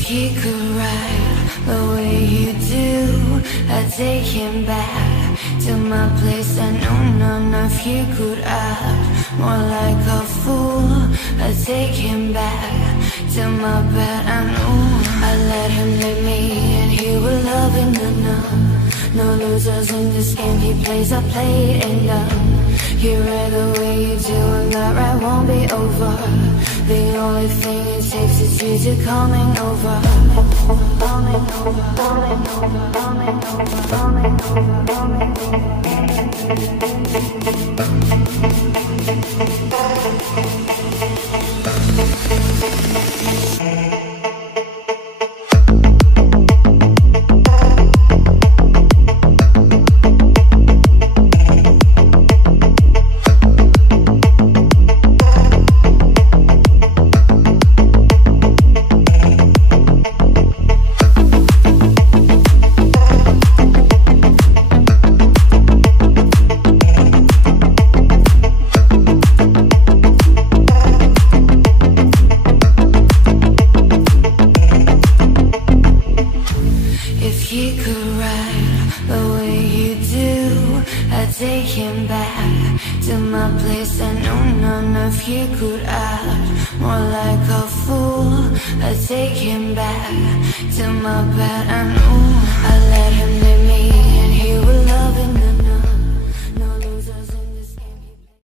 he could ride the way you do, I'd take him back to my place. I know none of you could act more like a fool. I'd take him back to my bed. I know I let him lead me and he will love it. No losers in this game, he plays, I play it and you ride the way you do, and that ride won't be over. The only thing it takes is you to coming over. Coming over, coming over, coming over, coming over, coming take him back to my place. I know none of you could act more like a fool. I take him back to my bed. I know I let him lead me